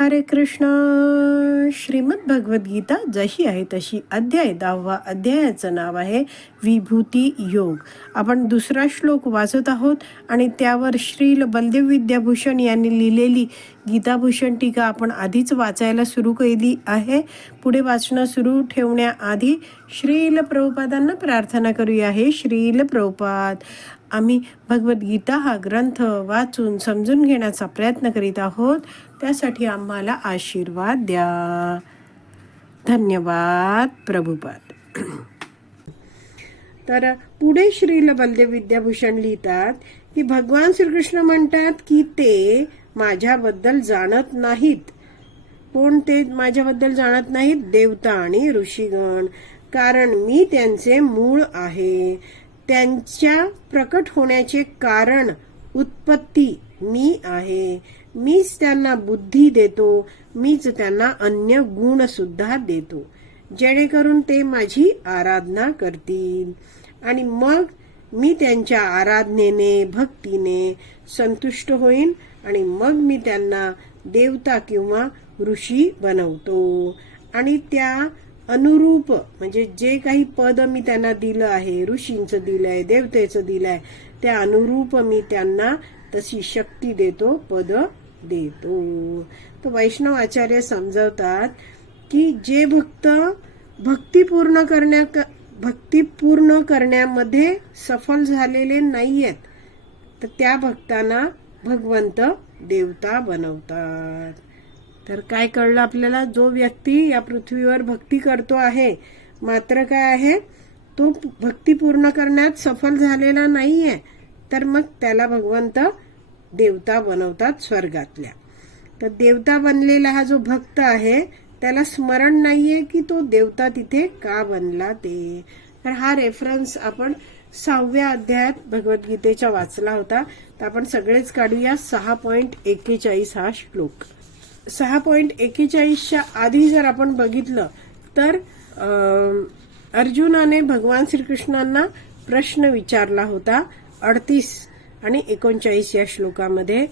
हरे कृष्ण. श्रीमद भगवद्गीता जशी आहे तशी अध्याय दहावा अध्यायाचं नाव आहे विभूती योग. आपण दुसरा श्लोक वाचत आहोत आणि त्यावर श्रील बलदेव विद्याभूषण यांनी लिहिलेली गीताभूषण टीका आपण आधीच वाचायला सुरू केली आहे. पुढे वाचणं सुरू ठेवण्याआधी श्रील प्रभुपादांना प्रार्थना करूया. हे श्रील प्रभुपाद आम्ही भगवद्गीता हा ग्रंथ वाचून समजून घेण्याचा प्रयत्न करीत आहोत. त्यासाठी आम्हाला आशीर्वाद द्या. धन्यवाद प्रभुपाद. तर पुढे श्रील बलदेव विद्याभूषण लिहितात की भगवान श्रीकृष्ण म्हणतात की ते माझ्याबद्दल जाणत नाहीत. कोण ते माझ्याबद्दल जाणत नाहीत? देवता आणि ऋषीगण. कारण मी त्यांचे मूळ आहे. त्यांच्या प्रकट होण्याचे कारण उत्पत्ती मी आहे. मीच त्यांना बुद्धी देतो. मीच त्यांना अन्य गुण सुद्धा देतो. जेणेकरून ते माझी आराधना करतील. आणि मग मी त्यांच्या आराधनेने भक्तीने संतुष्ट होईन आणि मग मी त्यांना देवता किंवा ऋषी बनवतो. आणि त्या अनुरूप म्हणजे जे काही पद मी त्यांना दिलं आहे ऋषींचं दिलंय देवतेचं दिलंय त्या अनुरूप मी त्यांना तशी शक्ती देतो पद देतो. तर वैष्णव आचार्य समजवतात की जे भक्त भक्ती पूर्ण करण्या भक्ती पूर्ण करण्यामध्ये सफल झालेले नाही आहेत तर त्या भक्तांना भगवंत देवता बनवतात. तर काय कळलं आपल्याला? जो व्यक्ती या पृथ्वीवर भक्ती करतो आहे मात्र काय आहे? तो भक्ती पूर्ण करण्यात सफल झालेला नाहीये तर मग त्याला भगवंत देवता बनवतात स्वर्गातल्या. तर देवता बनलेला हा जो भक्त आहे त्याला स्मरण नाहीये की तो देवता तिथे का बनला ते. तर हा रेफरन्स आपण सहाव्या अध्यायात भगवद्गीतेच्या वाचला होता. तर आपण सगळेच काढूया सहा पॉइंट एकेचाळीस हा श्लोक. सहा पॉइंट एकेचाळीसच्या आधी जर आपण बघितलं तर आ, अर्जुनाने भगवान श्रीकृष्णांना प्रश्न विचारला होता अडतीस आणि एकोणचाळीस या श्लोकामध्ये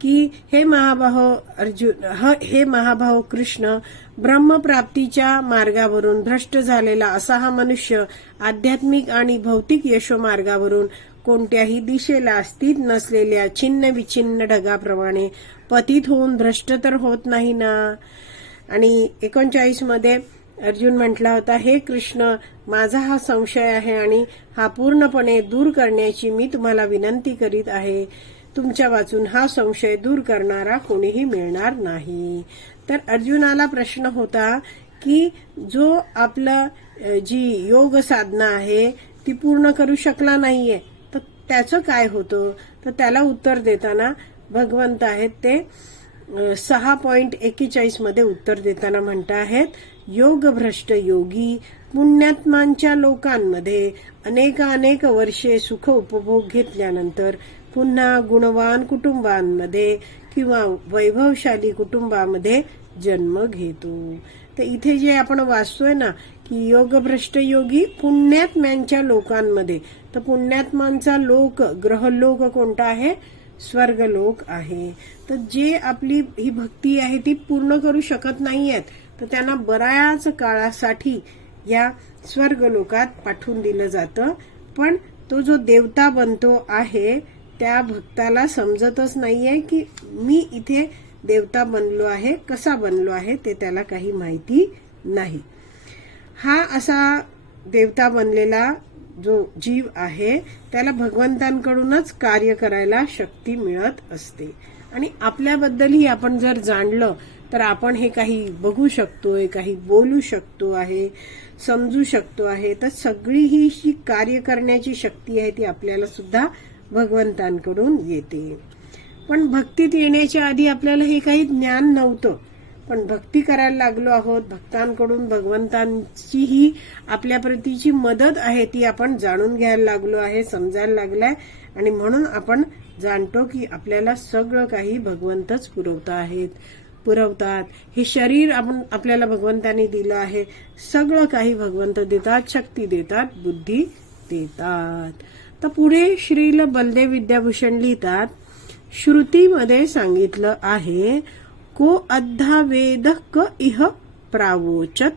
की हे महाभाव अर्जुन ह- हे महाभाव कृष्ण ब्रह्मप्राप्तीच्या मार्गावरून भ्रष्ट झालेला असा हा मनुष्य आध्यात्मिक आणि भौतिक यशोमार्गावरून कोणत्याही दिशेला स्थित नसलेल्या छिन्न विछिन्न ढगाप्रमाणे पतित होऊन भ्रष्ट तर होत नाही ना? आणि एकोणचाळीसमध्ये अर्जुन म्हटला होता हे कृष्ण माझा हा संशय आहे आणि हा पूर्णपणे दूर करण्याची मी तुम्हाला विनंती करीत आहे. तुमच्या वाचून हा संशय दूर करणारा कोणीही मिळणार नाही. तर अर्जुनाला प्रश्न होता की जो आपलं जी योग साधना आहे ती पूर्ण करू शकला नाहीये तर त्याचं काय होतं? तर त्याला उत्तर देताना भगवंत आहेत ते सहा पॉइंट एकेचाळीसमध्ये उत्तर देताना म्हणत आहेत योगभ्रष्ट योगी पुण्यात्मांच्या लोकांमध्ये अनेकानेक वर्षे सुख उपभोग घेतल्यानंतर पुन्हा गुणवान कुटुंबांमध्ये किंवा वैभवशाली कुटुंबामध्ये जन्म घेतो. तर इथे जे आपण वाचतोय ना की योगभ्रष्ट योगी पुण्यात्म्यांच्या लोकांमध्ये तर पुण्यात्मांचा लोक ग्रहलोक कोणता आहे? स्वर्गलोक आहे. तर जे आपली ही भक्ती आहे ती पूर्ण करू शकत नाही आहेत तर त्यांना बऱ्याच काळासाठी या स्वर्गलोकात पाठवून दिलं जातं. पण तो जो देवता बनतो आहे त्या भक्ताला समजतच नाहीये की मी इथे देवता बनलो आहे कसा बनलो आहे ते त्याला काही माहिती नाही. हा असा देवता बनलेला जो जीव आहे त्याला भगवंतांकडूनच कार्य करायला शक्ती मिळत असते. आणि आपल्याबद्दलही आपण जर जाणलं तर आपण हे काही बघू शकतोय काही बोलू शकतो आहे समजू शकतो आहे तर सगळी ही जी कार्य करण्याची शक्ती आहे ती आपल्याला सुद्धा भगवंतांकडून येते. पण भक्तीत येण्याच्या आधी आपल्याला हे काही ज्ञान नव्हतं. पण भक्ती करायला लागलो आहोत भक्तांकडून भगवंतांची ही मदत आहे ती आपण जाणून घ्यायला लागलो आहे समजायला लागलाय. आणि म्हणून आपण जाणतो की आपल्याला सगळं काही भगवंतच पुरवता आहेत पुरवतात. हे शरीर आपण आपल्याला भगवंतांनी दिलं आहे. सगळं काही भगवंत देतात शक्ती देतात बुद्धी देतात. तर पुढे श्रील बलदेव विद्याभूषण लिहितात श्रुतीमध्ये सांगितलं आहे को अद्धा वेद क इह प्रावोचत।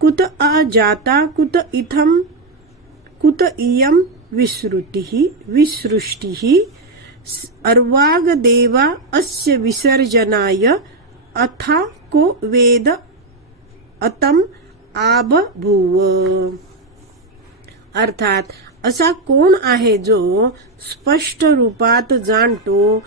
कुत आ जाता कुत इथम कुत इयम विसृतिः विसृष्टिः। अर्वाग देवा अस्य विसर्जनाय अथा को वेद अतम आबभूव। अर्थात असा कोण आहे जो स्पष्ट रूपात जाणतो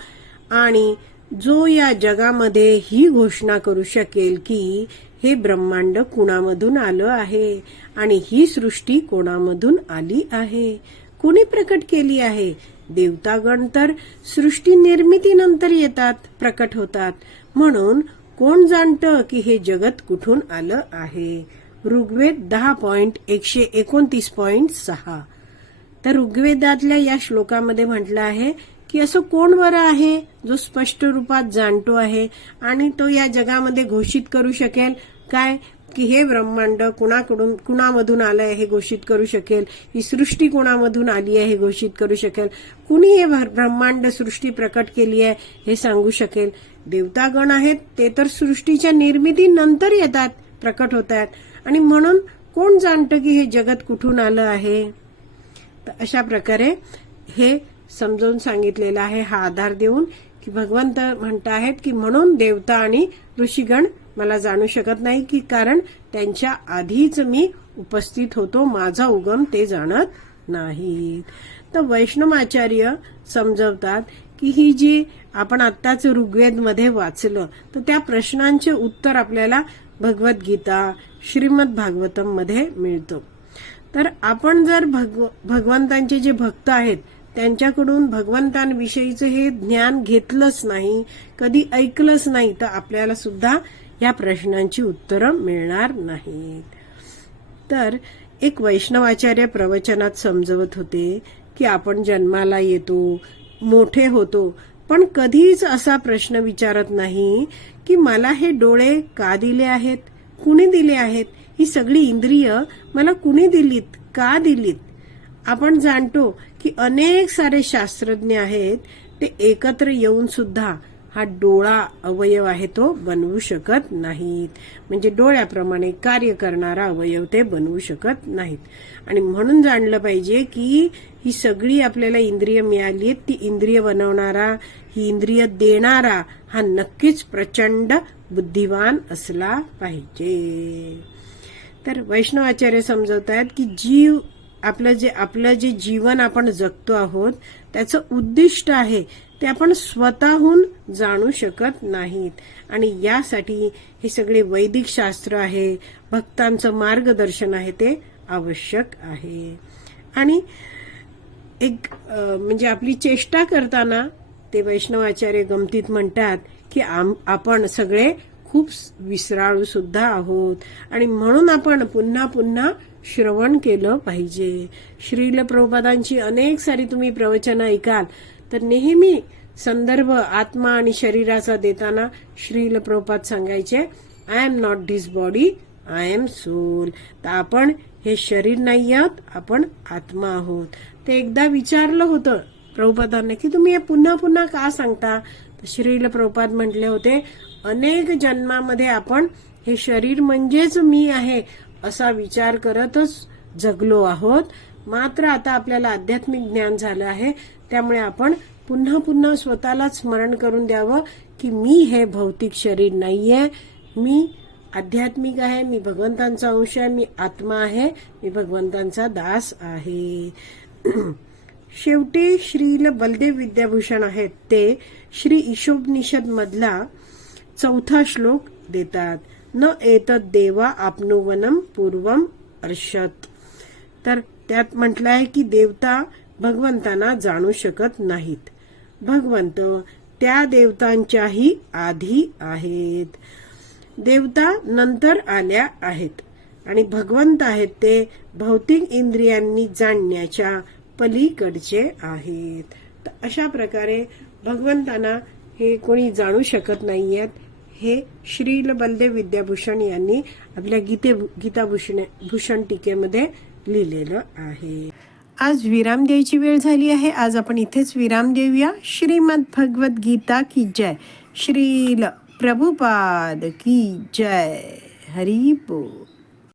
आणि जो या जगामध्ये ही घोषणा करू शकेल की हे ब्रह्मांड कुणामधून आलं आहे आणि ही सृष्टी कोणामधून आली आहे? कुणी प्रकट केली आहे? देवतागण तर सृष्टी निर्मितीनंतर येतात प्रकट होतात. म्हणून कोण जाणतं की हे जगत कुठून आलं आहे? ऋग्वेद दहा पॉइंट एकशे एकोणतीस पॉइंट सहा. तर ऋग्वेदातल्या या श्लोकामध्ये म्हटलं आहे की असं कोण बरं आहे? जो स्पष्ट रूपात जाणतो आहे आणि तो या जगामध्ये घोषित करू शकेल? काय? की हे ब्रह्मांड कुणाकडून कुणामधून आलंय हे घोषित करू शकेल? ही सृष्टी कुणामधून आली आहे हे घोषित करू शकेल? कुणी हे ब्रह्मांड सृष्टी प्रकट केली आहे हे सांगू शकेल? देवतागण आहेत ते तर सृष्टीच्या निर्मितीनंतर येतात प्रकट होतात आणि म्हणून कोण जाणतं की हे जगत कुठून आलं आहे? तर अशा प्रकारे हे समजावून सांगितलेला आहे हा आधार देऊन की भगवंत म्हणत आहेत की म्हणून देवता आणि ऋषीगण मला जाणू शकत नाही की कारण त्यांच्या आधीच मी उपस्थित होतो माझा उगम ते जाणत नाहीत. तर वैष्णवाचार्य समजवतात की ही जी आपण आत्ताच ऋग्वेदमध्ये वाचलं तर त्या प्रश्नांचे उत्तर आपल्याला भगवद्गीता श्रीमद भागवतममध्ये मिळतं. तर आपण जर भगव भगवंतांचे जे भक्त आहेत त्यांच्याकडून भगवंतांविषयीचं हे ज्ञान घेतलंच नाही कधी ऐकलंच नाही तर आपल्याला सुद्धा या प्रश्नांची उत्तरं मिळणार नाहीत. तर एक वैष्णवाचार्य प्रवचनात समजवत होते की आपण जन्माला येतो मोठे होतो पण कधीच असा प्रश्न विचारत नाही की मला हे डोळे का दिले आहेत कुणी दिले आहेत? ही सगळी इंद्रिय मला कुणी दिलीत का दिलीत? आपण जाणतो की अनेक सारे शास्त्रज्ञ आहेत ते एकत्र येऊन सुद्धा हा डोळा अवयव आहे तो बनवू शकत नाहीत. म्हणजे डोळ्याप्रमाणे कार्य करणारा अवयव ते बनवू शकत नाहीत. आणि म्हणून जाणलं पाहिजे की ही सगळी आपल्याला इंद्रिय मिळाली आहेत ती इंद्रिय बनवणारा ही इंद्रिय देणारा हा नक्कीच प्रचंड बुद्धिवान असला पाहिजे. तर वैष्णवाचार्य समजवत आहेत की जीव आपलं जे आपलं जे जीवन आपण जगतो आहोत त्याचं उद्दिष्ट आहे ते आपण स्वतःहून जाणू शकत नाहीत. आणि यासाठी हे सगळे वैदिक शास्त्र आहे भक्तांचं मार्गदर्शन आहे ते आवश्यक आहे. आणि एक म्हणजे आपली चेष्टा करताना ते वैष्णवाचार्य गमतीत म्हणतात की आपण सगळे खूप विसराळू सुद्धा आहोत. आणि म्हणून आपण पुन्हा पुन्हा श्रवण केलं पाहिजे. श्रील प्रभुपादांची अनेक सारी तुम्ही प्रवचन ऐकाल तर नेहमी संदर्भ आत्मा आणि शरीराचा देताना श्रील प्रभुपाद सांगायचे I am not this body I am soul तर आपण हे शरीर नाही आहोत आपण आत्मा आहोत. ते एकदा विचारलं होतं प्रभुपादांना की तुम्ही हे पुन्हा पुन्हा का सांगता? श्रील प्रभुपाद म्हटले होते अनेक जन्मामध्ये आपण हे शरीर म्हणजेच मी आहे असा विचार करतच जगलो आहोत. मात्र आता आपल्याला आध्यात्मिक ज्ञान झालं आहे. त्यामुळे आपण पुन्हा पुन्हा स्वतःला स्मरण करून द्यावं की मी हे भौतिक शरीर नाहीये. मी आध्यात्मिक आहे मी भगवंतांचा अंश आहे मी आत्मा आहे मी भगवंतांचा दास आहे. शेवटी श्रील बलदेव विद्याभूषण आहेत. ते श्री ईशोपनिषद मधला चौथा श्लोक देतात. न एतत देवा आपनुवनम पूर्वम अर्षत. तर त्यात म्हटलं आहे की देवता भगवंतांना जाणू शकत नाहीत. भगवंत त्या देवतांच्याही आधी आहेत. देवता नंतर आल्या आहेत आणि भगवंत आहेत ते भौतिक इंद्रियांनी जाणण्याच्या पलीकडचे आहेत. तर अशा प्रकारे भगवंतांना हे कोणी जाणू शकत नाही आहेत हे श्रील बलदेव विद्याभूषण यांनी आपल्या गीते गीताभूषण भूषण टीकेमध्ये लिहिलेलं आहे. आज विराम द्यायची वेळ झाली आहे. आज आपण इथेच विराम देऊया. श्रीमद भगवत गीता की जय. श्रील प्रभुपाद की जय. हरी बोल.